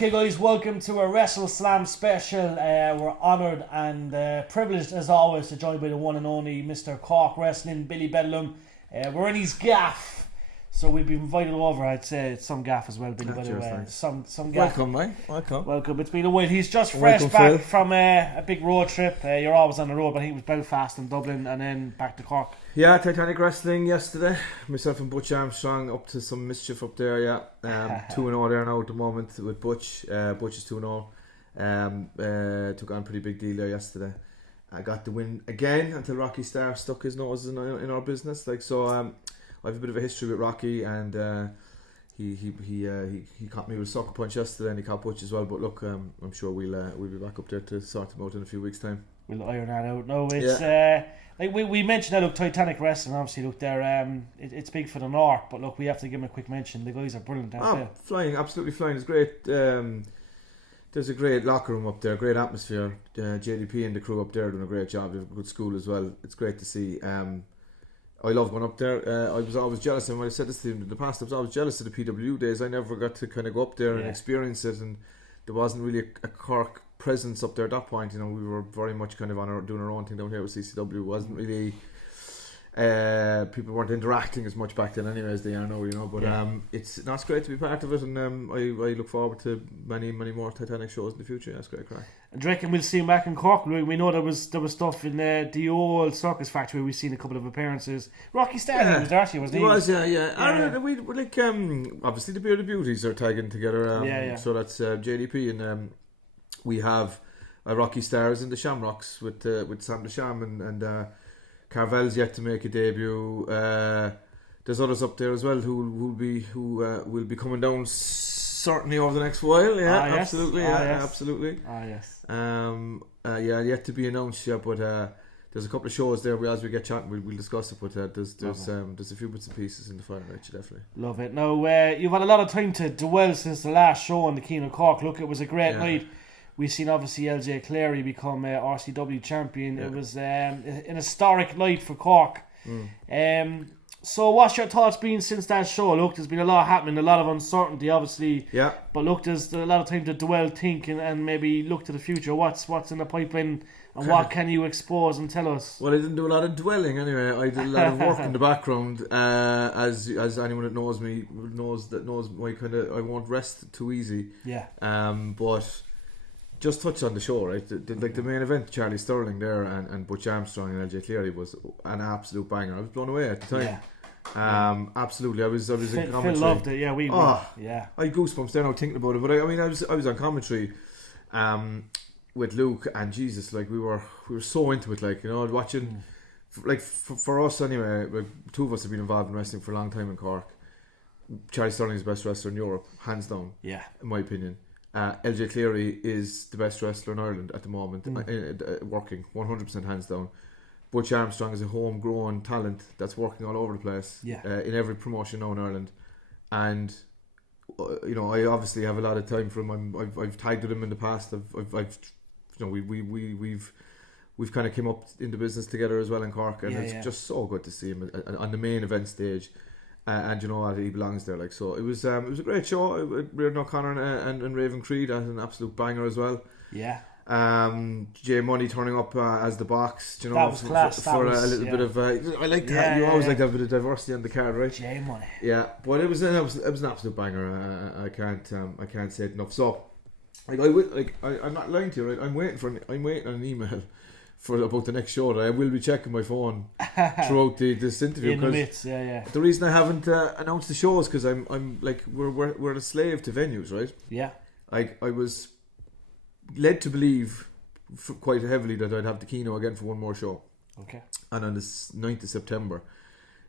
Okay guys, welcome to a WrestleSlam special. We're honoured and privileged as always to join by the one and only Mr. Cork Wrestling, Billy Bedlam. We're in his gaff, so we've been invited over. I'd say it's some gaff as well, Billy, by the way. Some gaff. Welcome, mate. Welcome. It's been a while. He's just fresh back Phil. From a big road trip. You're always on the road, but he was Belfast and Dublin and then back to Cork. Yeah, Titanic Wrestling yesterday. Myself and Butch Armstrong up to some mischief up there, yeah. 2-0 there now at the moment with Butch. Butch is 2-0. Took on a pretty big deal there yesterday. I got the win again until Rocky Star stuck his nose in our business. I have a bit of a history with Rocky, and he caught me with a sucker punch yesterday, and he caught Butch as well. But look, I'm sure we'll be back up there to sort him out in a few weeks' time. We'll iron that out. No, it's like we mentioned that. Look, Titanic Wrestling, obviously. Look, they're it's big for the north, but look, we have to give them a quick mention. The guys are brilliant. Flying, absolutely flying. It's great. There's a great locker room up there, great atmosphere. JDP and the crew up there doing a great job. They have a good school as well. It's great to see. I love going up there. I was always jealous, and when I said this to them in the past, I was always jealous of the PW days. I never got to kind of go up there and experience it, and there wasn't really a Cork presence up there at that point. You know, we were very much kind of doing our own thing down here with CCW. It wasn't really people weren't interacting as much back then anyway as they are now, you know, but it's great to be part of it, and I look forward to many more Titanic shows in the future. That's great crack. And do you reckon we'll see him back in Cork? We know there was stuff in the old Circus Factory. We've seen a couple of appearances. Rocky Star was there actually, wasn't he? He was, yeah. We like obviously the Bearded Beauties are tagging together. So that's JDP, and we have Rocky Stars in the Shamrocks with Sam the Sham and Carvel's yet to make a debut. There's others up there as well who will be coming down certainly over the next while. Yeah, absolutely. Absolutely. Yes. Yet to be announced. Yeah, but there's a couple of shows there. As we get chatting, we'll discuss it. But there's a few bits and pieces in the fire, right? Definitely love it. Now you've had a lot of time to dwell since the last show on the Keen of Cork. Look, it was a great night. We've seen obviously LJ Clary become RCW champion. It was an historic night for Cork. So what's your thoughts been since that show? Look, there's been a lot happening, a lot of uncertainty obviously. Yeah. But look, there's a lot of time to dwell, think and maybe look to the future. What's in the pipeline and what can you expose and tell us? Well, I didn't do a lot of dwelling anyway. I did a lot of work in the background. As anyone that knows me knows my kind of, I won't rest too easy. Yeah. But just touch on the show, right? The main event, Charlie Sterling there and Butch Armstrong and LJ Cleary was an absolute banger. I was blown away at the time. Yeah. Absolutely. I was in commentary. Phil loved it. Yeah, I had goosebumps there now thinking about it. But I was on commentary with Luke, and Jesus, like we were so into it, like, you know, watching. Like for us anyway, like, two of us have been involved in wrestling for a long time in Cork. Charlie Sterling is the best wrestler in Europe, hands down. Yeah, in my opinion. LJ Cleary is the best wrestler in Ireland at the moment, working 100% hands down. Butch Armstrong is a homegrown talent that's working all over the place, in every promotion now in Ireland. And you know, I obviously have a lot of time for him. I've tagged with him in the past. We've kind of came up in the business together as well in Cork, and it's just so good to see him on the main event stage. And you know what, he belongs there. Like, so it was a great show. Reardon O'Connor and Raven Creed had an absolute banger as well. Yeah. Jay Money turning up as the box. You know, that was class. For a little bit of. I like that. You always like to have a bit of diversity on the card, right? Jay Money. Yeah, but it was an absolute banger. I can't say it enough. So, I'm not lying to you. Right? I'm waiting on an email for about the next show. I will be checking my phone throughout this interview. In the midst, The reason I haven't announced the show is because I'm like we're a slave to venues, right? Yeah. I was led to believe quite heavily that I'd have the Kino again for one more show. Okay. And on the 9th of September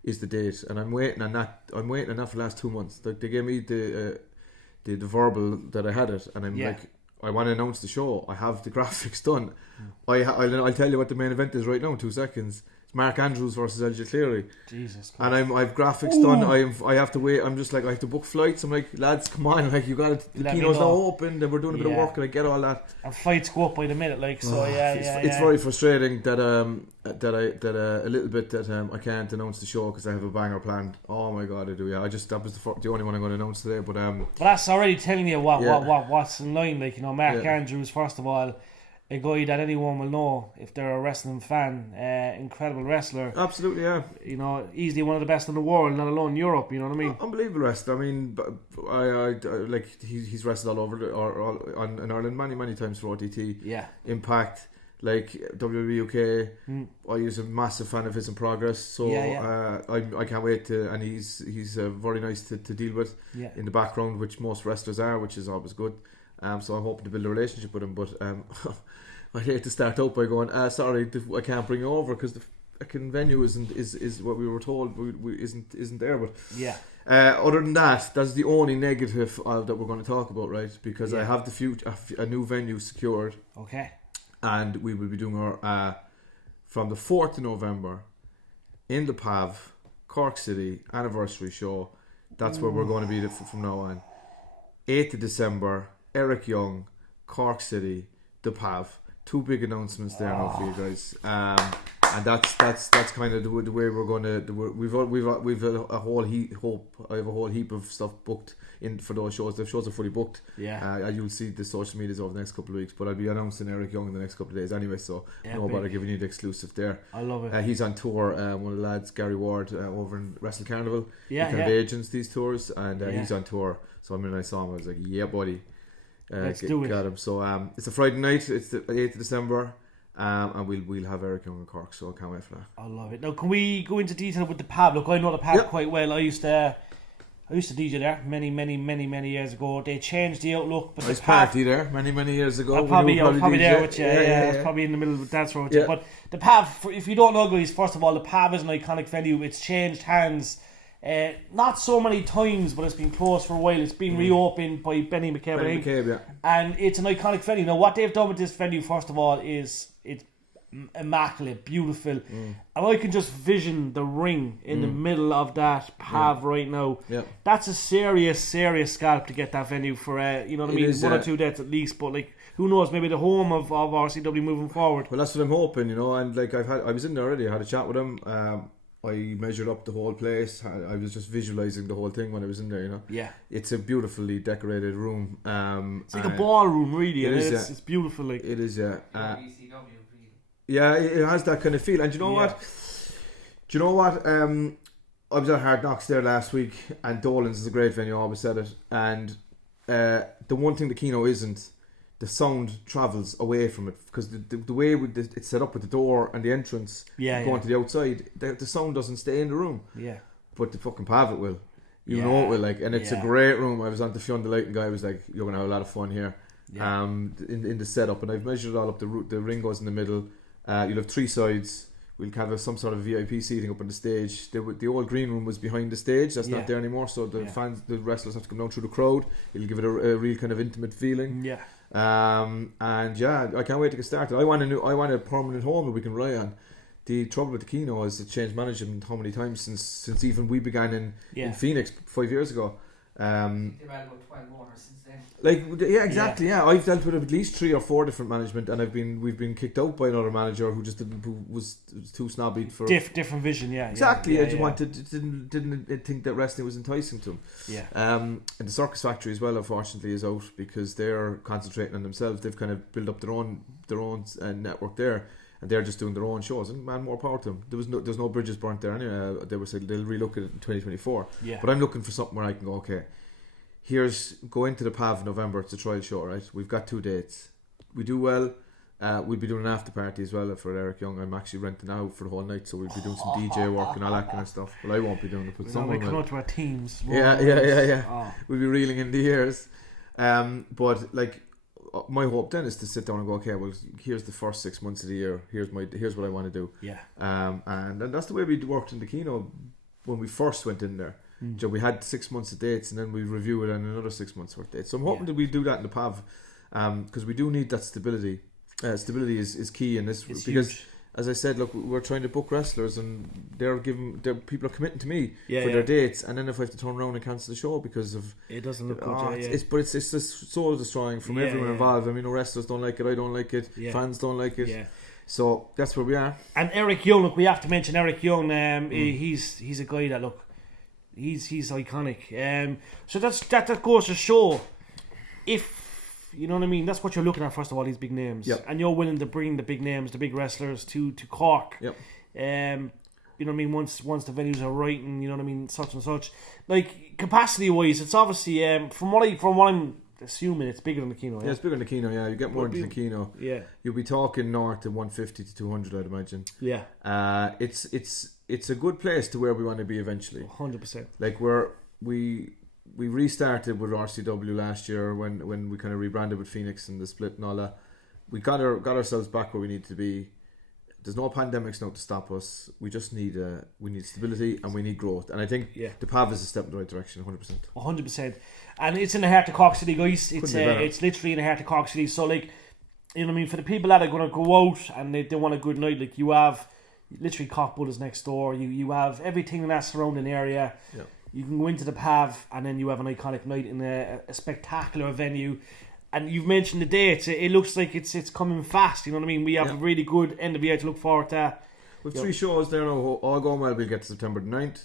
is the date, and I'm waiting on that. I'm waiting on that for the last 2 months. They gave me the verbal that I had it, and I'm like, I want to announce the show. I have the graphics done. I'll tell you what the main event is right now in 2 seconds. Mark Andrews versus LJ Cleary. Jesus Christ. And I've graphics done. I have to wait. I'm just like, I have to book flights. I'm like, lads, come on, like, you got it. The kino's now open. Then we're doing a bit of work, and I get all that. And flights go up by the minute, like, so. It's very frustrating that a little bit that I can't announce the show because I have a banger planned. Oh my god, I do. Yeah, that was the only one I'm going to announce today. But that's already telling you what's in line. Like, you know, Mark Andrews, first of all, a guy that anyone will know if they're a wrestling fan. Incredible wrestler. Absolutely, yeah. You know, easily one of the best in the world, not alone Europe. You know what I mean? Unbelievable wrestler. I mean, I like he's wrestled all over in Ireland many times for OTT. Yeah. Impact, like WWE UK. I was a massive fan of his in Progress. So I can't wait to. And he's very nice to deal with in the background, which most wrestlers are, which is always good. So I'm hoping to build a relationship with him, but I hate to start out by going, sorry, I can't bring you over because the fucking venue is what we were told isn't there. But other than that, that's the only negative that we're going to talk about, right? Because I have a new venue secured. Okay. And we will be doing our from the 4th of November in the PAV, Cork City anniversary show. That's where we're going to be from now on. 8th of December. Eric Young, Cork City, the PAV. Two big announcements there now for you guys, and that's kind of the way we're going to. We've a whole heap. I have a whole heap of stuff booked in for those shows. The shows are fully booked. Yeah. You'll see the social medias over the next couple of weeks, but I'll be announcing Eric Young in the next couple of days anyway. So no bother giving you the exclusive there. I love it. He's on tour. One of the lads, Gary Ward, over in Wrestle Carnival. Yeah. He kind of agents these tours, and he's on tour. So when I saw him, I was like, yeah, buddy. Let's do it. Got him. So it's a Friday night. It's the 8th of December, and we'll have Eric Young in Cork. So I can't wait for that. I love it. Now, can we go into detail with the pub? Look, I know the pub quite well. I used to DJ there many years ago. They changed the outlook, but I was party there many years ago. I was probably there with you. I was probably in the middle of the dance floor with you. But the pub, if you don't know, guys, first of all, the pub is an iconic venue. It's changed hands. Not so many times, but it's been closed for a while. It's been reopened by Benny McCabe, and it's an iconic venue. Now, what they've done with this venue, first of all, is it's immaculate, beautiful, and I can just vision the ring in the middle of that pav right now. That's a serious scalp to get that venue for you know what I mean, 1 or 2 days at least. But like, who knows, maybe the home of RCW moving forward. Well, that's what I'm hoping, you know. And like, I was in there already. I had a chat with him. I measured up the whole place. I was just visualising the whole thing when I was in there, you know. Yeah. It's a beautifully decorated room. It's like a ballroom, really. It is, it's beautiful. Like. It is, yeah. Yeah, it has that kind of feel. And do you know what? Do you know what? I was at Hard Knocks there last week, and Dolan's is a great venue, I always said it. And the one thing the Kino isn't, the sound travels away from it, because the way it's set up with the door and the entrance going to the outside, the sound doesn't stay in the room. Yeah. But the fucking Pav it will. You know it will, like, and it's a great room. I was on the Fionn the Lighting guy was like, you're gonna have a lot of fun here. Yeah. In the setup, and I've measured it all up. The ring goes in the middle. You'll have 3 sides. We'll have some sort of VIP seating up on the stage. The old green room was behind the stage. That's not there anymore. So the fans, the wrestlers have to come down through the crowd. It'll give it a real kind of intimate feeling. Yeah. And I can't wait to get started. I want a permanent home that we can rely on. The trouble with the Kino is it changed management how many times since even we began in Phoenix 5 years ago. They've had about 12 more since then. Exactly. Yeah, I've dealt with at least 3 or 4 different management, and we've been kicked out by another manager who was too snobby for different vision. Yeah, exactly. I just didn't think that wrestling was enticing to him. Yeah. And the Circus Factory as well, unfortunately, is out because they're concentrating on themselves. They've kind of built up their own network there, and they're just doing their own shows. And man, more power to them. There's no bridges burnt there anyway. They were saying they'll relook at it in 2024. Yeah. But I'm looking for something where I can go, okay, go into the PAV in November. It's a trial show, right? We've got 2 dates. We do well. We'll be doing an after party as well for Eric Young. I'm actually renting out for the whole night, so we'll be doing some DJ work and all that kind of stuff. Well, I won't be doing it, but someone will. We come out to our teams. Yeah. Oh. We'll be reeling in the ears. But like, my hope then is to sit down and go, okay, well, here's the first 6 months of the year. Here's what I want to do. Yeah. And that's the way we worked in the Kino when we first went in there. So we had 6 months of dates, and then we review it on another 6 months worth of dates. So I'm hoping that we do that in the PAV, because we do need that stability. Stability is key in this, it's because huge. as I said, look, we're trying to book wrestlers, and people are committing to me Yeah, for yeah. their dates, and then if I have to turn around and cancel the show because of It doesn't look good. it's just soul destroying from everyone involved. I mean, wrestlers don't like it, I don't like it, fans don't like it. Yeah. So that's where we are. And Eric Young, look, we have to mention Eric Young. He's a guy that, look, he's iconic. So that goes to show, if you know what I mean, that's what you're looking at first of all, these big names. Yep. And you're willing to bring the big names, the big wrestlers to Cork. Yep. You know what I mean, once the venues are right, and you know what I mean, such and such. Like, capacity wise, it's obviously from what I'm assuming, it's bigger than the Kino. Yeah, it's bigger than the Kino. Yeah, you get more into the Kino. Yeah, you'll be talking north of 150 to 200, I'd imagine. Yeah. It's a good place to where we want to be eventually. 100%. Like we restarted with RCW last year when we kind of rebranded with Phoenix and the split and all that. We got ourselves back where we need to be. There's no pandemics now to stop us. We just need stability and we need growth. And I think the PAV is a step in the right direction, 100%. 100%. And it's in the heart of Cork City, guys. It's literally in the heart of Cork City. So, like, you know what I mean, for the people that are going to go out and they want a good night, like, you have literally Cork Buddhas next door. You have everything in that surrounding area. Yeah. You can go into the PAV and then you have an iconic night in a spectacular venue. And you've mentioned the dates. It looks like it's coming fast. You know what I mean? We have a really good end of the year to look forward to. With 3 shows there now, all going well, we'll get to September the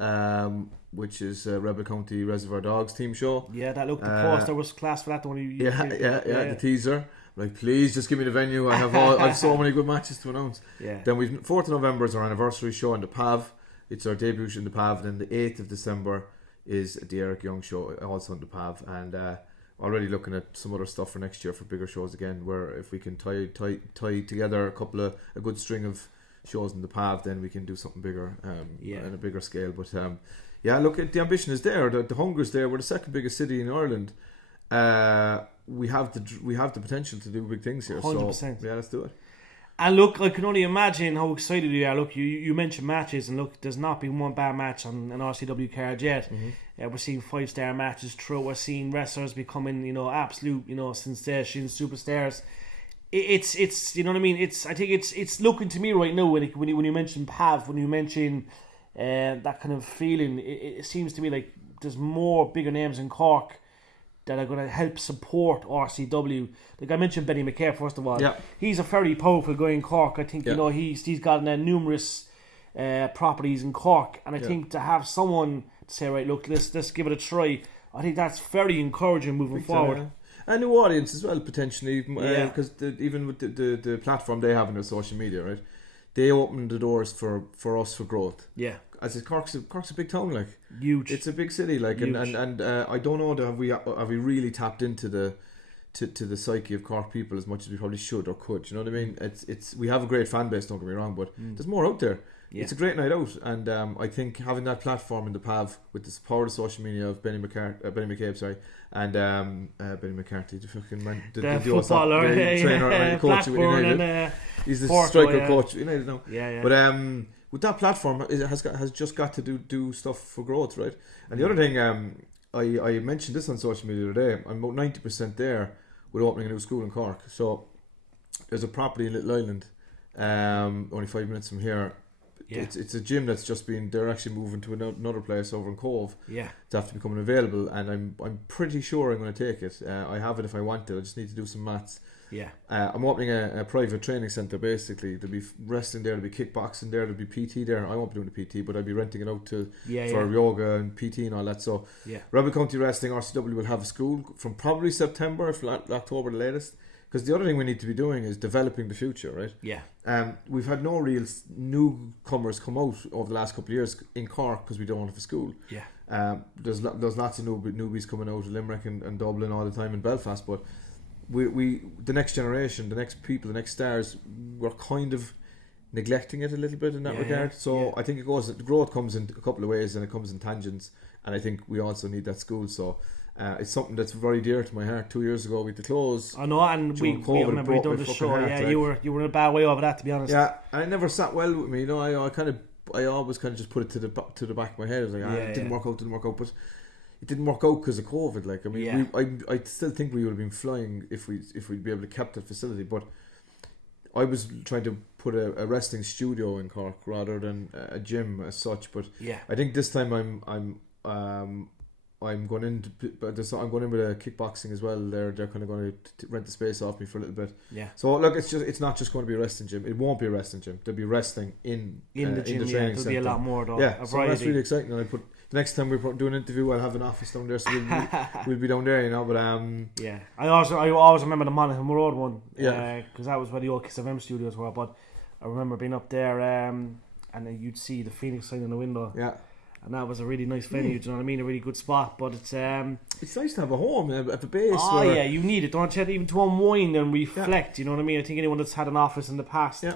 9th, which is Rebel County Reservoir Dogs team show. Yeah, that looked the poster was class for that one. The teaser. Like, please just give me the venue. I have so many good matches to announce. Yeah. Then 4th of November is our anniversary show in the PAV. It's our debut in the PAV. Then the 8th of December is the Eric Young show, also in the PAV. And already looking at some other stuff for next year for bigger shows again, where if we can tie together a good string of shows in the PAV, then we can do something bigger on a bigger scale. But look, the ambition is there, the hunger is there. We're the second biggest city in Ireland. We have the potential to do big things here. 100%. So let's do it. And look, I can only imagine how excited you are. Look, you mentioned matches, and look, there's not been one bad match on an RCW card yet. Mm-hmm. We're seeing 5-star matches through. We're seeing wrestlers becoming, absolute, sensations, superstars. It's you know what I mean. I think it's looking to me right now when you mention PAV, when you mention that kind of feeling, it seems to me like there's more bigger names in Cork that are going to help support RCW. Like I mentioned Benny McCabe, first of all. Yeah. He's a very powerful guy in Cork. I think, he's got numerous properties in Cork. And I think to have someone say, right, look, let's give it a try, I think that's very encouraging moving forward. A new audience as well, potentially, because even with the platform they have in their social media, right? They open the doors for us for growth. Yeah. As Cork's a big town, like huge. It's a big city, like, and I don't know have we really tapped into the psyche of Cork people as much as we probably should or could. You know what I mean? It's we have a great fan base. Don't get me wrong, but there's more out there. Yeah. It's a great night out, and I think having that platform in the PAV with the power of social media of Benny McCabe, and Benny McCarthy, the fucking man, the footballer, the trainer and coach with United. He's the striker coach with United now. Yeah. But with that platform, it has just got to do stuff for growth, right? And the other thing, I mentioned this on social media the other day. I'm about 90% there with opening a new school in Cork. So there's a property in Little Island, only 5 minutes from here. Yeah. It's a gym that's just been. They're actually moving to another place over in Cove. Yeah, it's after becoming available, and I'm pretty sure I'm going to take it. I have it if I want it. I just need to do some maths. Yeah, I'm opening a private training centre. Basically, there'll be wrestling there, there'll be kickboxing there, there'll be PT there. I won't be doing the PT, but I'll be renting it out for yoga and PT and all that. So, Rebel County Wrestling RCW will have a school from probably September, if not October, the latest. Because the other thing we need to be doing is developing the future, right? Yeah. We've had no real newcomers come out over the last couple of years in Cork because we don't have a school. Yeah. There's lots of newbies coming out of Limerick and Dublin all the time in Belfast, but we the next generation, the next people, the next stars, we're kind of neglecting it a little bit in that regard. So I think the growth comes in a couple of ways, and it comes in tangents, and I think we also need that school. So. It's something that's very dear to my heart. 2 years ago we had to close. I know, and we remember we done the show. Heart, you were in a bad way over that, to be honest. Yeah, and it never sat well with me. You know, I always kind of just put it to the back of my head. I was like, it didn't work out, but it didn't work out because of COVID. Like, I mean, I still think we would have been flying if we'd be able to keep that facility, but I was trying to put a wrestling studio in Cork rather than a gym as such. But Yeah. I think this time I'm going into, but I'm going in with a kickboxing as well. They're kind of going to rent the space off me for a little bit. Yeah. So look, it's not just going to be a wrestling gym. It won't be a wrestling gym. There'll be wrestling in the gym. in the training There'll centre. be a lot more though. Yeah, A so that's variety. really exciting. And the next time we do an interview, I'll have an office down there, so we'll be down there, you know. But Yeah, I always remember the Monaghan Road one. Yeah. Because that was where the old Kiss FM studios were. But I remember being up there, and then you'd see the Phoenix sign in the window. yeah, And that was a really nice venue. Do you know what I mean? A really good spot. But it's it's nice to have a home at the base. oh where, yeah, you need it, don't you? Even to unwind and reflect. You know what I mean? I think anyone that's had an office in the past, Yeah.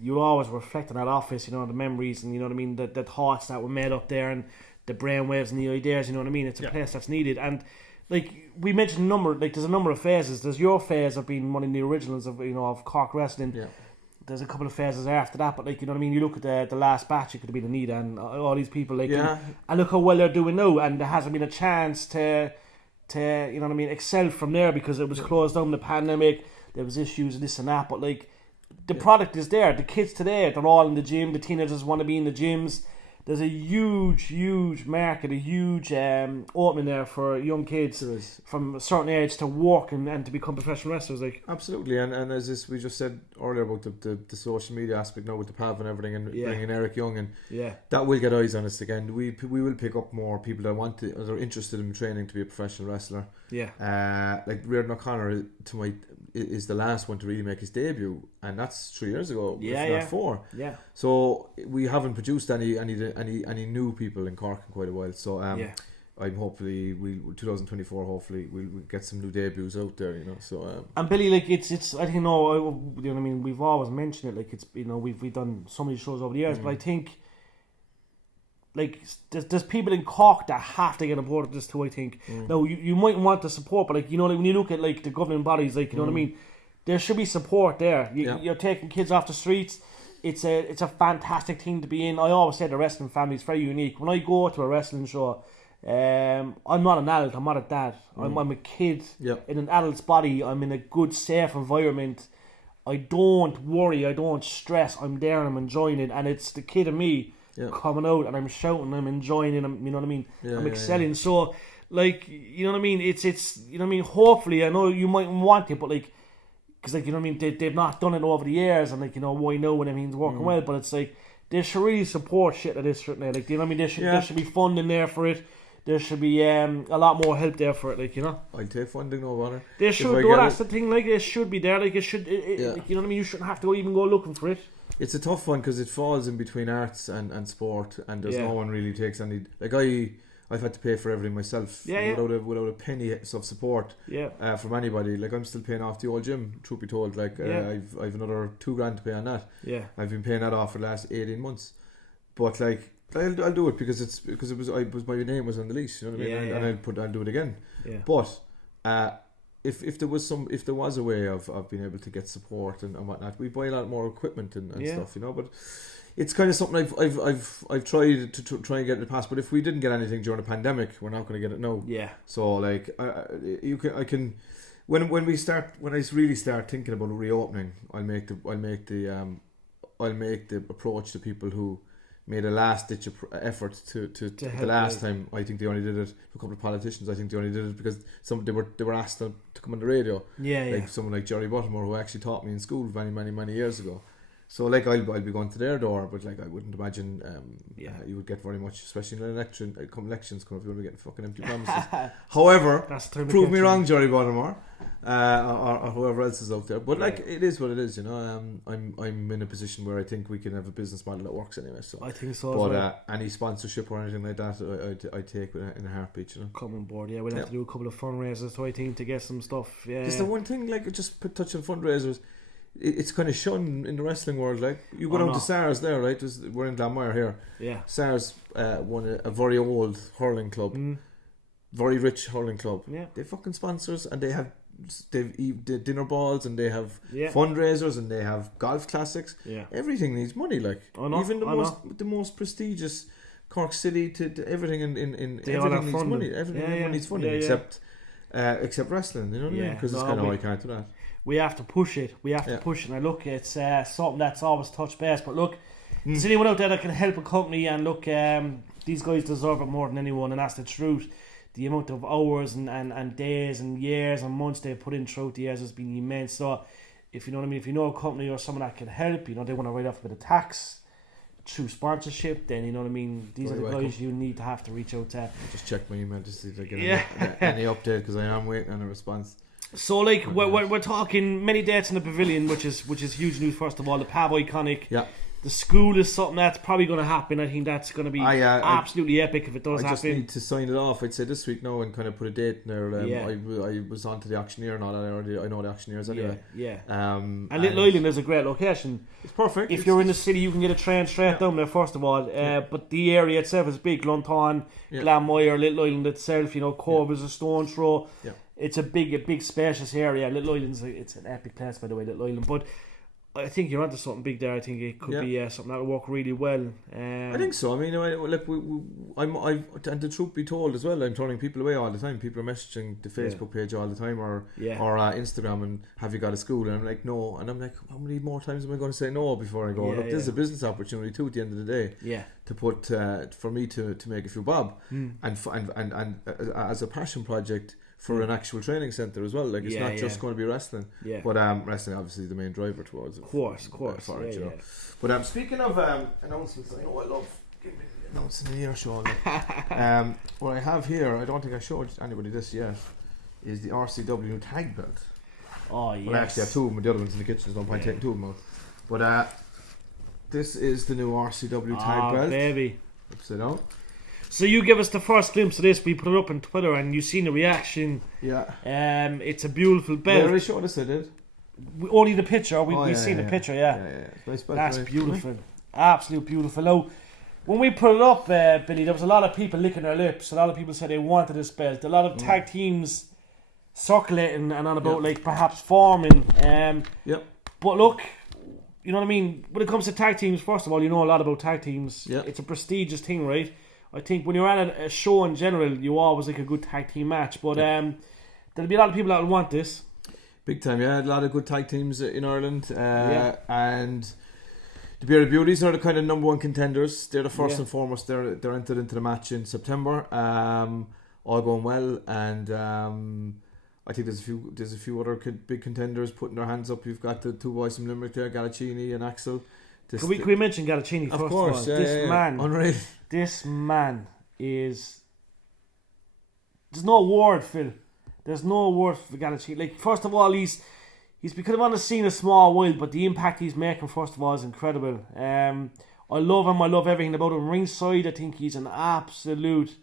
you always reflect on that office. You know, the memories and you know what I mean, the thoughts that were made up there and the brainwaves and the ideas. You know what I mean? It's a place that's needed. And like we mentioned, there's a number of phases. There's your phase of being one of the originals of of Cork wrestling. Yeah. There's a couple of phases after that, but like you know what I mean. You look at the last batch, it could have been Anita and all these people. Like, Yeah. and look how well they're doing now. And there hasn't been a chance to you know what I mean, excel from there because it was closed down, the pandemic. There was issues and this and that, but like the product is there. The kids today, they're all in the gym. The teenagers want to be in the gyms. There's a huge market, a huge opening there for young kids There is. from a certain age to work and to become professional wrestlers. Like, Absolutely, and as we just said earlier about the social media aspect now with the PAV and everything, and bringing Eric Young, and yeah, that will get eyes on us again. We will pick up more people that are interested in training to be a professional wrestler. yeah, Like Reardon O'Connor is the last one to really make his debut, and that's 3 years ago. if not 4. yeah. So we haven't produced any new people in Cork in quite a while. So I'm hopefully 2024. Hopefully we'll get some new debuts out there. You know. So And Billy, like it's I think you know what I mean. We've always mentioned it. Like it's we've done so many shows over the years, but I think like there's people in Cork that have to get on board with this too. I think now you might want the support, but like like when you look at like the governing bodies, like you know what I mean, there should be support there. You're taking kids off the streets. It's a fantastic thing to be in. I always say the wrestling family is very unique. When I go to a wrestling show, I'm not an adult. I'm not a dad. I'm a kid in an adult's body. I'm in a good, safe environment. I don't worry. I don't stress. I'm there and I'm enjoying it. And it's the kid in me coming out and I'm shouting. I'm enjoying it. You know what I mean? I'm excelling. So, like, you know what I mean? It's you know what I mean? Hopefully, I know you might want it, but like, because like you know what I mean, they've not done it over the years, and like you know why now when everything's working well, but it's like they should really support shit like this, shouldn't they? Like, you know what I mean, there should be funding there for it. There should be a lot more help there for it, like, you know. I'll take funding, no bother. They should do. That's the thing. Like, it should be there. Like, it should. Like, you know what I mean. You shouldn't have to even go looking for it. It's a tough one because it falls in between arts and sport, and there's no one really takes any. Like I've had to pay for everything myself without a penny of support from anybody. Like I'm still paying off the old gym, truth be told. Like I've another $2,000 to pay on that. Yeah, I've been paying that off for the last 18 months. But like I'll do it because it was my name was on the lease. You know what I mean? And I'll do it again. Yeah. But if there was a way of being able to get support and whatnot, we buy a lot more equipment and stuff. You know, but. It's kind of something I've tried to try and get in the past, but if we didn't get anything during the pandemic, we're not going to get it now. Yeah. So like, I can when I really start thinking about reopening, I'll make the approach to people who made a last ditch effort to the last time. I think they only did it. A couple of politicians, I think they only did it because they were asked to come on the radio. Like someone like Jerry Buttermore, who actually taught me in school many years ago. So like I'll be going to their door, but like I wouldn't imagine you would get very much, especially in an election. Come elections come up, you're going to get fucking empty promises. However, prove me wrong, Jerry Baltimore, or whoever else is out there. But like it is what it is, you know. I'm in a position where I think we can have a business model that works anyway. So I think so. But any sponsorship or anything like that, I take in a heartbeat, you know. Come on board, we'll have to do a couple of fundraisers, so I think, to get some stuff. Yeah. It's the one thing, like just touching fundraisers. It's kind of shunned in the wrestling world. Like you go down to SARS there, right? We're in Glanmire here. Yeah. SARS won a very old hurling club, very rich hurling club. Yeah. They fucking sponsors, and they've dinner balls, and they have fundraisers, and they have golf classics. Yeah. Everything needs money. Like even the most prestigious Cork City to everything in everything needs money. Everything needs funding except. except wrestling, you know what I mean? Yeah, Because it's no, kind of, I can't do that. We have to push it. We have to push it. And look, it's something that's always touch base. But look, there's anyone out there that can help a company, and look, these guys deserve it more than anyone, and that's the truth. The amount of hours and days and years and months they've put in throughout the years has been immense. So, if you know what I mean, if you know a company or someone that can help, you know, they want to write off a bit of tax through sponsorship, then you know what I mean, these are the guys you need to have to reach out to. Just check my email to see if I get any update, because I am waiting on a response. So like we're talking many dates in the pavilion, which is huge news. First of all, the Pav Iconic. Yeah. The school is something that's probably going to happen. I think that's going to be absolutely epic if it does happen. I just need to sign it off. I'd say this week now and kind of put a date in there. I was on to the auctioneer and all that. I know the auctioneers anyway. Yeah. And Little Island is a great location. It's perfect. If you're in the city, you can get a train straight down there. First of all, but the area itself is big. Lunton, Glanmire, Little Island itself. You know, Cove is a stone throw. Yeah. It's a big spacious area. Little Island's it's an epic place, by the way. Little Island, but I think you're onto something big there. I think it could be something that will work really well. I think so. I mean, look, and the truth be told as well, I'm turning people away all the time. People are messaging the Facebook page all the time, or Instagram, and have you got a school? And I'm like, no. And I'm like, how many more times am I going to say no before I go? Look, this is a business opportunity too. At the end of the day, to put for me to make a few bob, and as a passion project. For an actual training centre as well, like it's not just going to be wrestling, but wrestling obviously is the main driver towards it. Of course, you know. But speaking of announcements, I know I love announcing the year show. What I have here, I don't think I showed anybody this yet, is the RCW tag belt. Oh yes. Well, I actually have two of them. The other one's in the kitchen. There's no point taking two of them out. But this is the new RCW tag belt. Baby. Upside down. So you give us the first glimpse of this. We put it up on Twitter, and you've seen the reaction. Yeah. It's a beautiful belt. Yeah, I showed us. I did. Only the picture. We've seen the picture. Yeah. That's beautiful. Absolute beautiful. Now, when we put it up, Billy, there was a lot of people licking their lips. A lot of people said they wanted this belt. A lot of tag teams circulating and on about like perhaps forming. But look, you know what I mean. When it comes to tag teams, first of all, you know a lot about tag teams. It's a prestigious thing, right? I think when you're at a show in general, you always like a good tag team match. But there'll be a lot of people that will want this. Big time, yeah. A lot of good tag teams in Ireland. And the Bearded Beauties are the kind of number one contenders. They're the first and foremost. They're entered into the match in September. All going well. And I think there's a few other big contenders putting their hands up. You've got the two boys from Limerick there, Galaccini and Axel. Can we mention Galaccini first? Of course, man, unreal. This man is. There's no word, Phil. There's no word for Galaccini. Like, first of all, he's become on the scene a small while, but the impact he's making, first of all, is incredible. I love him. I love everything about him. Ringside, I think he's an absolute.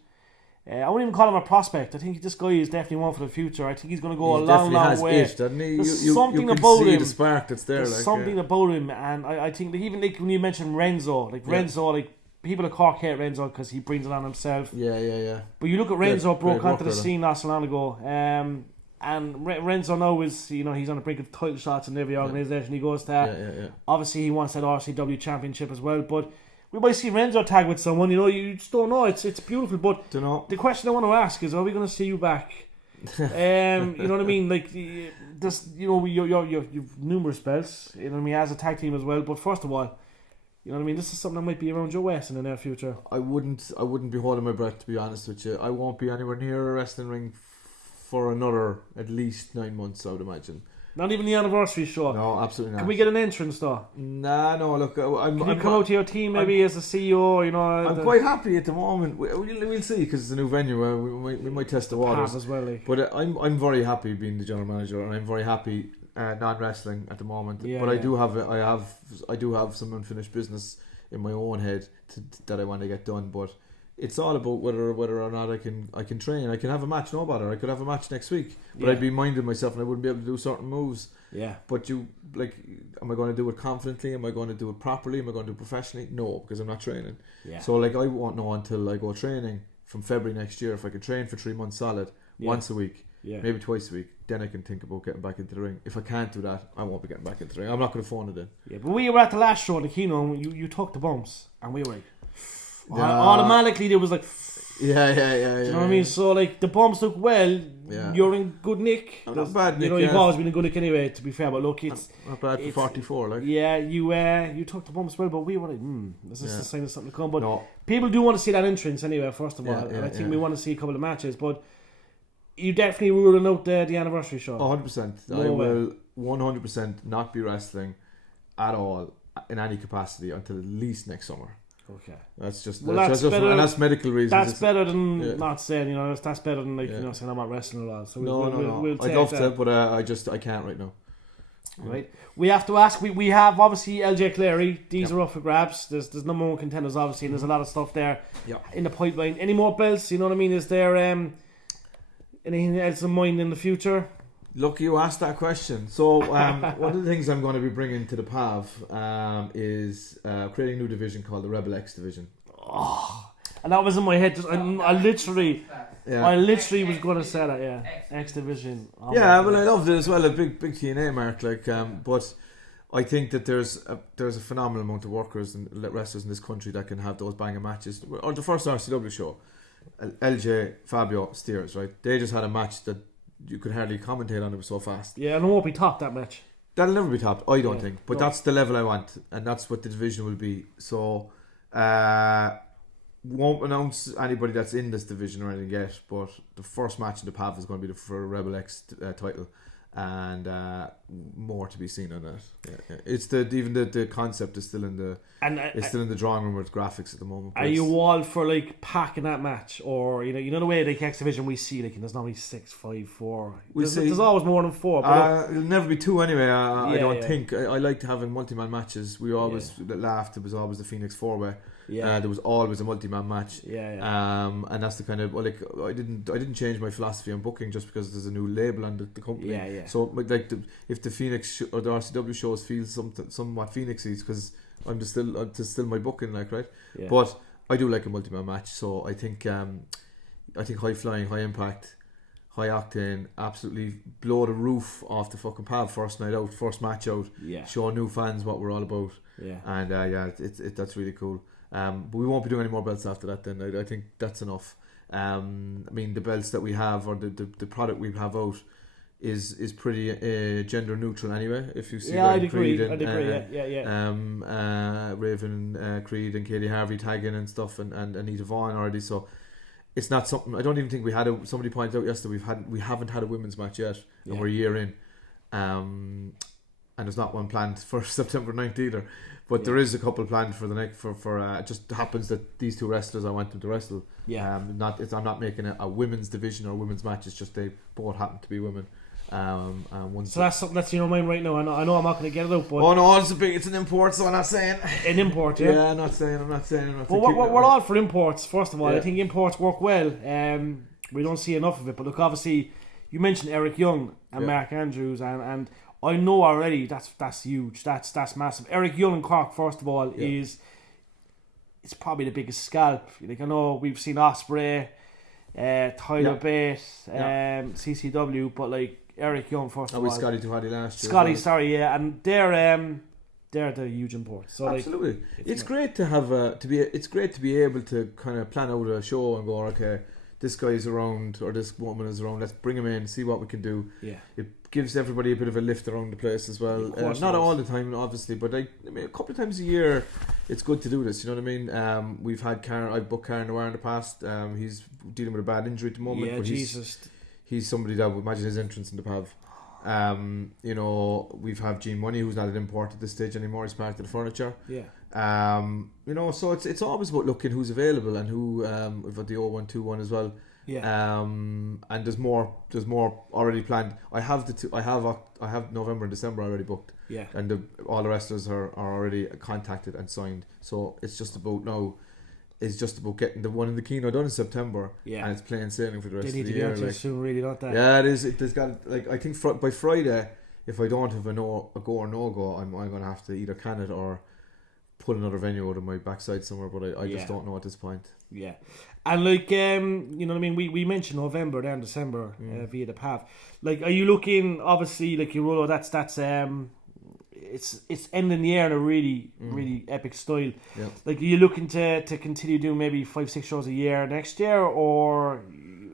I wouldn't even call him a prospect. I think this guy is definitely one for the future. I think he's going to go a long way. Itch, doesn't he? There's something about him. The spark that's there. There's something about him, and I think like, even like when you mentioned Renzo, like people at Cork hate Renzo because he brings it on himself. Yeah. But you look at Renzo broke onto the scene not so long ago, and Renzo now is he's on the brink of title shots in every organisation he goes to. Obviously, he wants that RCW championship as well, but. We might see Renzo tag with someone, you just don't know. It's beautiful, but the question I want to ask is: are we going to see you back? You know what I mean? Like this, you've numerous belts. You know what I mean, as a tag team as well. But first of all, you know what I mean. This is something that might be around your waist in the near future. I wouldn't be holding my breath, to be honest with you. I won't be anywhere near a wrestling ring for another at least 9 months, I would imagine. Not even the anniversary show. No, absolutely not. Can we get an entrance though? No. Look, Can you come out to your team maybe as a CEO? I'm quite happy at the moment. We'll see, because it's a new venue. We might test the waters as well. But I'm very happy being the general manager, and I'm very happy non-wrestling at the moment. But I do have some unfinished business in my own head that I want to get done. But it's all about whether or not I can train. I can have a match, no bother. I could have a match next week, but I'd be minding myself and I wouldn't be able to do certain moves. Yeah. But am I going to do it confidently? Am I going to do it properly? Am I going to do it professionally? No, because I'm not training. Yeah. So I won't know until I go training from February next year. If I can train for 3 months solid, once a week, maybe twice a week, then I can think about getting back into the ring. If I can't do that, I won't be getting back into the ring. I'm not going to phone it in. Yeah, but we were at the last show, the Kino, and you took the bumps, and we were like. Automatically there was like Yeah. Do you know what I mean? So like the bumps look well. Yeah. You're in good nick. Not bad, Nick. You've always been in good nick anyway. To be fair, but look, it's not bad for 44. Like, yeah, you took the bumps well, but we were like, is this the sign of something to come? But no. people do want to see that entrance anyway. First of all, Yeah, and I think we want to see a couple of matches, but you definitely ruling out the anniversary show. 100%. I will 100% not be wrestling at all in any capacity until at least next summer. Okay, that's just that's better, and that's medical reasons. That's better than not saying, that's better than saying I'm not wrestling at all. So we'll I'd love to, but I can't right now. Right, we have to ask. We have obviously LJ Clary. These are up for grabs. There's number one contenders obviously, and there's a lot of stuff there in the pipeline. Any more belts? You know what I mean? Is there anything else in mind in the future? Look, you asked that question. So one of the things I'm going to be bringing to the PAV is creating a new division called the Rebel X division. Oh, and that was in my head. I literally was going to say that. Yeah, X division. Oh, I loved it as well. A big TNA mark. But I think that there's a phenomenal amount of workers and wrestlers in this country that can have those banger matches. Or the first RCW show, LJ, Fabio, Steers, right? They just had a match that you could hardly commentate on. It was so fast. Yeah, and it won't be topped, that match. That'll never be topped, I don't think. But that's the level I want, and that's what the division will be. So, won't announce anybody that's in this division or anything yet. But the first match in the PAV is going to be for Rebel X title, and more to be seen on that. Yeah. It's even the concept is still in the still in the drawing room with graphics at the moment. Are you all for packing that match, or you know the way X division we see there's normally 6, 5, 4. There's always more than 4. But it'll never be 2 anyway. I don't think. I liked having multi-man matches. We always laughed. It was always the Phoenix 4-way. Yeah. There was always a multi-man match. And that's the kind of I didn't change my philosophy on booking just because there's a new label on the company. So if the Phoenix or the RCW shows feel somewhat Phoenixy, because I'm just still my booking right. Yeah. But I do like a multi-man match. So I think high flying, high impact, high octane, absolutely blow the roof off the fucking PAV first night out, first match out. Yeah. Show new fans what we're all about. Yeah. And that's really cool. But we won't be doing any more belts after that then. I think that's enough. I mean, the belts that we have, or the product we have out, is pretty gender neutral anyway. If you see I'd agree. Raven, Creed and Katie Harvey tagging and stuff, and Anita Vaughn already, so it's not something. I don't even think we had somebody pointed out yesterday we haven't had a women's match yet, and we're a year in, and there's not one planned for September 9th either. But there is a couple planned for the next for it just happens that these two wrestlers I want them to wrestle. Yeah. I'm not making a women's division or a women's match. It's just they both happen to be women. So that's something that's in your mind right now. I know I'm not going to get it out, but it's an import, so I'm not saying an import. Yeah, I'm not saying. But we're all for imports. First of all, I think imports work well. We don't see enough of it, but look, obviously, you mentioned Eric Young and Mark Andrews, and I know already that's huge. That's massive. Eric Young in Cork, first of all, it's probably the biggest scalp. I know we've seen Ospreay, Tyler Bate, CCW, but Eric Young first of all. Scotty Tuhati last year. Scotty, sorry, and they're the huge import. So absolutely, it's great to have it's great to be able to kind of plan out a show and go, okay, this guy's around or this woman is around. Let's bring him in, see what we can do. Yeah, it gives everybody a bit of a lift around the place as well. Not all the time, obviously, but I mean, a couple of times a year, it's good to do this. You know what I mean? We've had I've booked Karen Noir in the past. He's dealing with a bad injury at the moment. Yeah, but Jesus. He's somebody that would imagine his entrance in the PAV. We've had Gene Money, who's not an import at this stage anymore. He's part of the furniture. Yeah. So it's always about looking who's available and who we've got the 0121 as well. Yeah. And there's more already planned. I have November and December already booked. Yeah. And all the wrestlers are already contacted and signed. So it's just about now. It's just about getting the one in the Keno done in September. Yeah. And it's plain sailing for the rest of the year. They need to get soon, really, not that. Yeah, it is. There's got I think by Friday, if I don't have a go or no go, I'm going to have to either can it or pull another venue out of my backside somewhere. But I just don't know at this point. Yeah. And you know what I mean? We mentioned November and December via the PAV. Are you looking? Obviously, you roll out. That's it's ending the year in a really epic style. Yep. Like, are you looking to continue doing maybe 5-6 shows a year next year, or are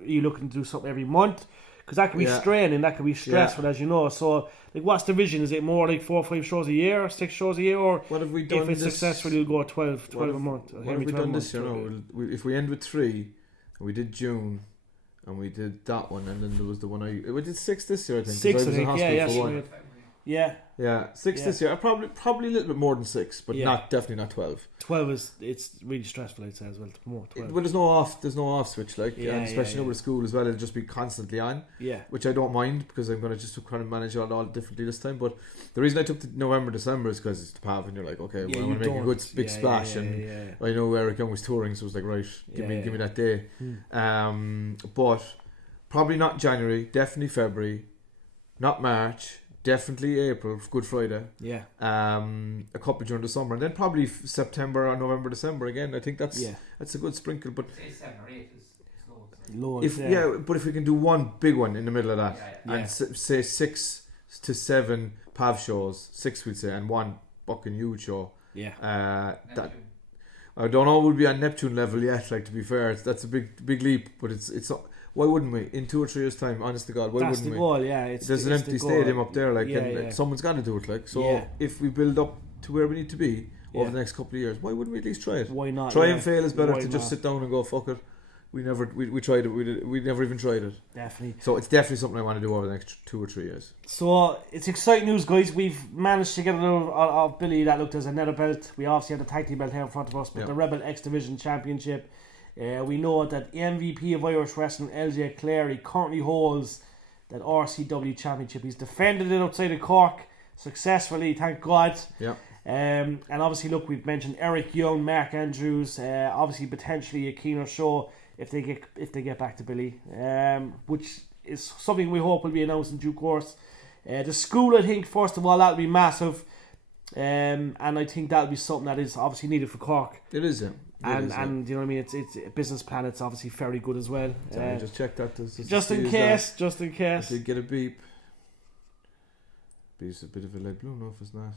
you looking to do something every month? Because that can be straining, that can be stressful, as you know. So, like, what's the vision? Is it more like 4 or 5 shows a year, 6 shows a year, or what have we done if it's successful, you'll go 12 a month? What have we done this year? No, if we end with 3, we did June, and we did that one, and then there was the one we did 6 this year, I think. 6, I was in think. hospital for one. Yeah, 6 this year. Probably a little bit more than 6, but definitely not 12. 12 it's really stressful, I'd say, as well. More 12. But there's no off switch, like, and especially with school as well. It'll just be constantly on. Yeah. Which I don't mind, because I'm going to just kind of manage it all differently this time. But the reason I took the November, December is because it's the PAV, and you're like, okay, well, I'm going to make a good big splash, and I know Eric Young was touring, so it was like, right, give me that day. But probably not January, definitely February, not March. Definitely April, Good Friday. Yeah. A couple during the summer, and then probably September or November, December again. I think that's a good sprinkle. But say 7 or 8 is low. But if we can do one big one in the middle of that, and say 6 to 7 PAV shows, 6 we'd say, and one fucking huge show. Yeah. That I don't know would be on Neptune level yet. Like, to be fair, that's a big leap, but it's. Why wouldn't we? In 2 or 3 years' time, honest to God, why That's wouldn't we? That's the goal, yeah. There's an empty stadium up there, like, and someone's got to do it, like. So if we build up to where we need to be over the next couple of years, why wouldn't we at least try it? Why not? Try and fail is better to just sit down and go, fuck it. We tried it. We never even tried it. Definitely. So it's definitely something I want to do over the next 2 or 3 years. So it's exciting news, guys. We've managed to get rid of Billy. That looked as a nether belt. We obviously had the tag team belt here in front of us, but the Rebel X Division Championship. We know that the MVP of Irish Wrestling, LJ Clary, currently holds that RCW Championship. He's defended it outside of Cork successfully, thank God. Yeah. And obviously, look, we've mentioned Eric Young, Mark Andrews, obviously potentially a keener show if they get back to Billy, which is something we hope will be announced in due course. The school, I think, first of all, that'll be massive, and I think that'll be something that is obviously needed for Cork. It is, yeah. And you know what I mean, it's a business plan. It's obviously very good as well. Just check that. Just in case. I did get a beep. Beep's a bit of a light blue. No, if it's not.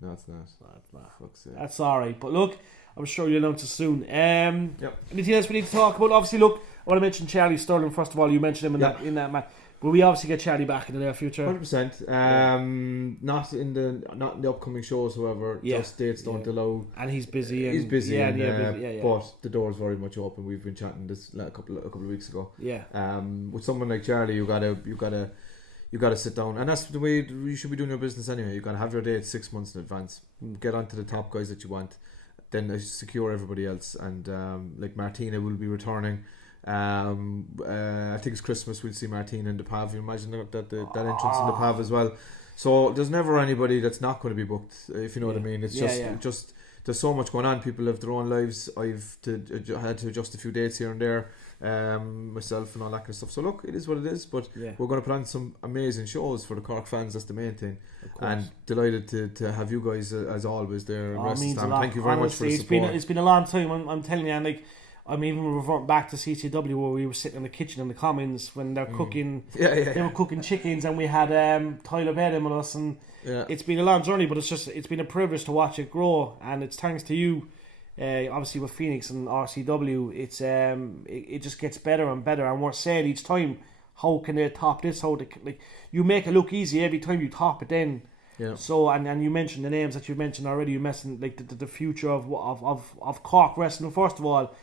No, it's not. It's not. Fuck's sake. That's alright. But look, I'm sure you'll announce it soon. Anything else we need to talk about? Obviously, look, I want to mention Charlie Sterling first of all. You mentioned him in that match. Will we obviously get Charlie back in the near future? 100%. Not in the upcoming shows, however. Just dates don't allow. And he's busy. But the door's very much open. We've been chatting this a couple of weeks ago. Yeah. With someone like Charlie, you gotta sit down, and that's the way you should be doing your business anyway. You gotta have your dates 6 months in advance. Get onto the top guys that you want, then secure everybody else. And like Martina will be returning. I think it's Christmas. We'll see Martina in the PAV. You imagine that entrance in the PAV as well. So there's never anybody that's not going to be booked, if you know what I mean. It's just there's so much going on. People have their own lives. I had to adjust a few dates here and there, myself and all that kind of stuff. So look, it is what it is. But we're going to put on some amazing shows for the Cork fans. That's the main thing. And delighted to have you guys as always there. Thank you very much for the support. It's been a long time. I'm telling you, and like. I'm even reverting back to CCW where we were sitting in the kitchen in the Commons when they're cooking. They were cooking chickens, and we had Tyler Bedham with us, and it's been a long journey, but it's been a privilege to watch it grow, and it's thanks to you. Obviously with Phoenix and RCW, it's it just gets better and better, and we're saying each time, how can they top this? You make it look easy every time you top it. Then. Yeah. So and you mentioned the names that you mentioned already. You mentioned like the future of Cork wrestling. First of all.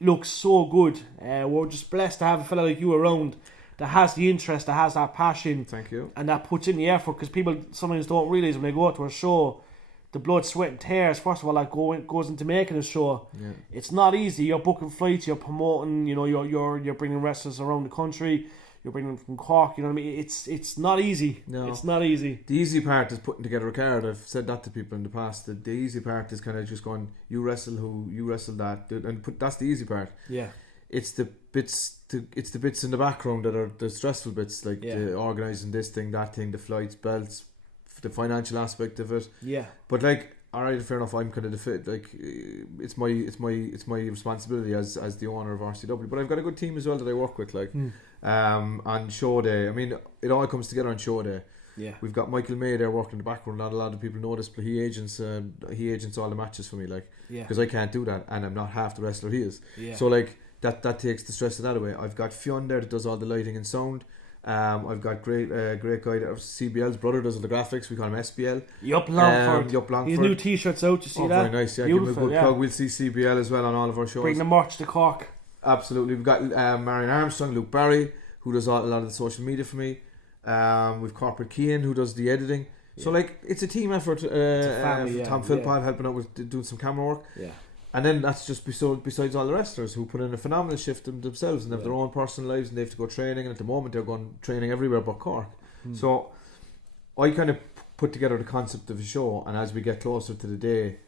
Looks so good. We're just blessed to have a fella like you around that has the interest, that has that passion. Thank you. And that puts in the effort, because people sometimes don't realise when they go to a show, the blood, sweat and tears, first of all, that goes into making a show. Yeah. It's not easy. You're booking flights, you're promoting, you're bringing wrestlers around the country, you're bringing them from Cork, you know what I mean? It's not easy. No. It's not easy. The easy part is putting together a card. I've said that to people in the past. That the easy part is kind of just going, you wrestle who, you wrestle that, and that's the easy part. Yeah. It's the bits in the background that are the stressful bits, like the organising this thing, that thing, the flights, belts, the financial aspect of it. Yeah. But like, alright, fair enough. I'm kind of the fit. Like, it's my responsibility as the owner of RCW. But I've got a good team as well that I work with. Like, on show day. I mean, it all comes together on show day. Yeah. We've got Michael May there working in the background. Not a lot of people know this, but he agents all the matches for me, like, because I can't do that, and I'm not half the wrestler he is. Yeah. So like that takes the stress of that away. I've got Fionn there that does all the lighting and sound. I've got great guy that CBL's brother does all the graphics. We call him SBL. Yup Longford. Yup Longford. His new t-shirts out, you see that? Very nice. Yeah, Beautiful, give him a good plug. We'll see CBL as well on all of our shows. Bring the merch to Cork. Absolutely. We've got Marion Armstrong, Luke Barry, who does a lot of the social media for me. We've Corporate Keane, who does the editing. Yeah. So like it's a team effort. Family, Tom Philpott helping out with doing some camera work. Yeah. And then that's just besides all the wrestlers who put in a phenomenal shift themselves and have their own personal lives, and they have to go training, and at the moment they're going training everywhere but Cork. So I kind of put together the concept of a show, and as we get closer to the day,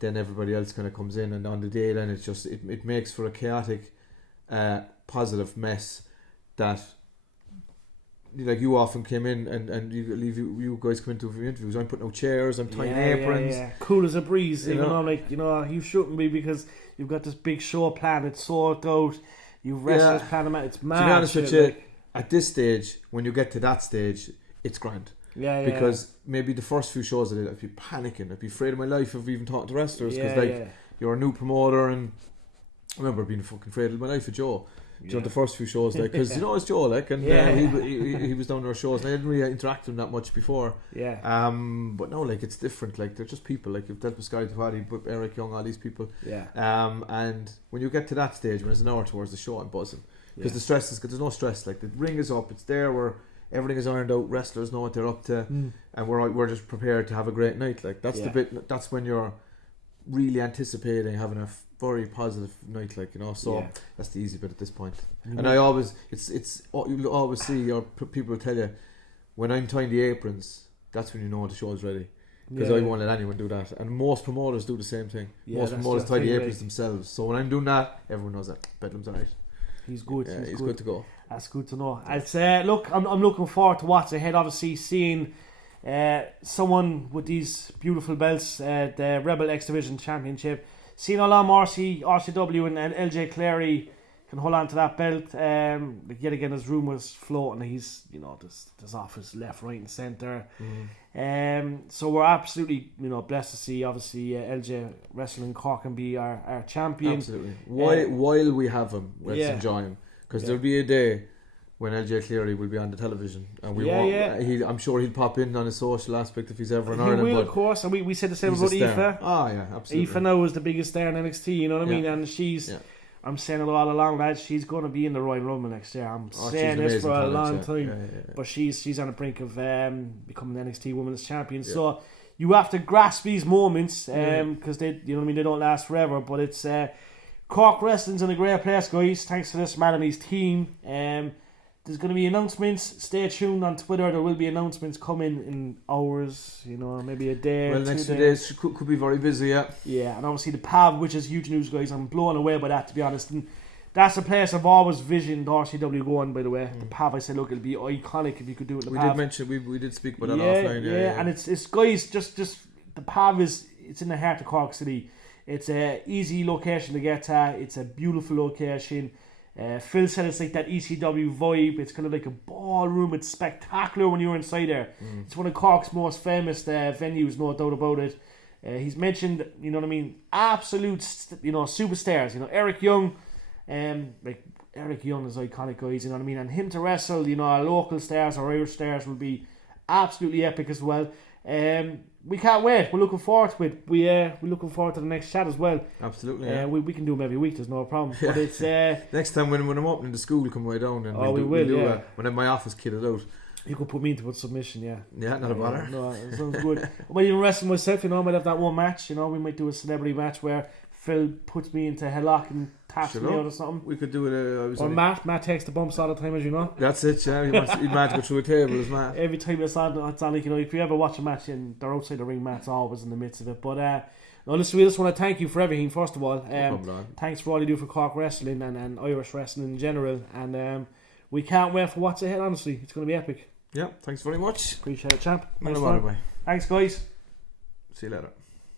then everybody else kind of comes in, and on the day then it's just it makes for a chaotic positive mess that, like, you often came in and you guys come into interviews. I'm putting out chairs, I'm tying aprons. Yeah. Cool as a breeze, you know, you shouldn't be, because you've got this big show plan, it's sorted out, you've wrestlers plan them out, it's mad. To be honest with you, at this stage, when you get to that stage, it's grand. Because maybe the first few shows I'd be panicking, I'd be afraid of my life of even talking to wrestlers, because you're a new promoter, and I remember being fucking afraid of my life with Joe. You know, the first few shows, like, because you know it's Joe, like, and he was down to our shows, and I didn't really interact with him that much before. But no, like, it's different. Like, they're just people. Like, you've dealt with Scotty Tawadi, Eric Young, all these people. And when you get to that stage, when it's an hour towards the show, I'm buzzing, because the stress is, there's no stress. Like, the ring is up, it's there, where everything is ironed out. Wrestlers know what they're up to, and we're just prepared to have a great night. Like, that's the bit. That's when you're really anticipating having a very positive night, like, you know. So that's the easy bit at this point. And I always, you'll always see, or people will tell you, when I'm tying the aprons, that's when you know the show's ready, because I won't let anyone do that. And most promoters do the same thing. Most promoters tie the aprons themselves. So when I'm doing that, everyone knows that Bedlam's alright. He's good. He's good to go. That's good to know. I'd say, look, I'm looking forward to what's ahead. Obviously, seeing someone with these beautiful belts, the Rebel X Division Championship, seeing Alam RCW and LJ Clary can hold on to that belt. Yet again, there's rumours floating. He's, you know, there's offers left, right, and centre. So we're absolutely, you know, blessed to see, obviously, LJ wrestling in Cork and be our champion. Absolutely. While we have him, let's enjoy him, because there'll be a day when LJ Cleary will be on the television, and I'm sure he'll pop in on a social aspect if he's ever in Ireland. He will, of course, and we said the same about Aoife. Oh yeah, absolutely. Aoife now is the biggest star in NXT, you know what I mean? And she's, I'm saying it all along, lads, she's going to be in the Royal Rumble next year. I'm saying this for a long time, but she's on the brink of becoming the NXT Women's Champion. So you have to grasp these moments, because they, you know what I mean, they don't last forever. But it's Cork Wrestling's in a great place, guys. Thanks to this man and his team. There's going to be announcements. Stay tuned on Twitter. There will be announcements coming in hours, you know, maybe a day. Well, next 2 days could be very busy, Yeah, and obviously the PAV, which is huge news, guys. I'm blown away by that, to be honest. And that's a place I've always visioned RCW going, by the way. The PAV, I said, look, it'll be iconic if you could do it in the PAV. We did mention, we did speak about that offline. Yeah, and it's guys, just the PAV it's in the heart of Cork City. It's a easy location to get to. It's a beautiful location. Phil said it's like that ECW vibe. It's kind of like a ballroom. It's spectacular when you're inside there. It's one of Cork's most famous venues, no doubt about it. He's mentioned, you know what I mean, absolute, superstars. You know, Eric Young, like Eric Young is iconic, guys. You know what I mean, and him to wrestle, you know, our local stars, our Irish stars will be absolutely epic as well. We can't wait. We're looking forward to it. We're looking forward to the next chat as well. Absolutely. We can do them every week. There's no problem. But it's next time when I'm opening the school, come way down and we will. When I have my office kitted out. You could put me into a submission, Yeah, not a bother. No, it sounds good. I might even wrestle myself. You know, I might have that one match. You know, we might do a celebrity match where Phil puts me into a headlock and taps me out or something. We could do it. Or Matt takes the bumps all the time, as you know. That's it, yeah. He'd manage to go through a table, as Matt. Every time it's on like, you know, if you ever watch a match and they're outside the ring, Matt's always in the midst of it. But no, listen, we just want to thank you for everything, first of all. Thanks for all you do for Cork Wrestling and Irish wrestling in general. And we can't wait for what's ahead, honestly. It's going to be epic. Yeah, thanks very much. Appreciate it, champ. Thanks, guys. See you later.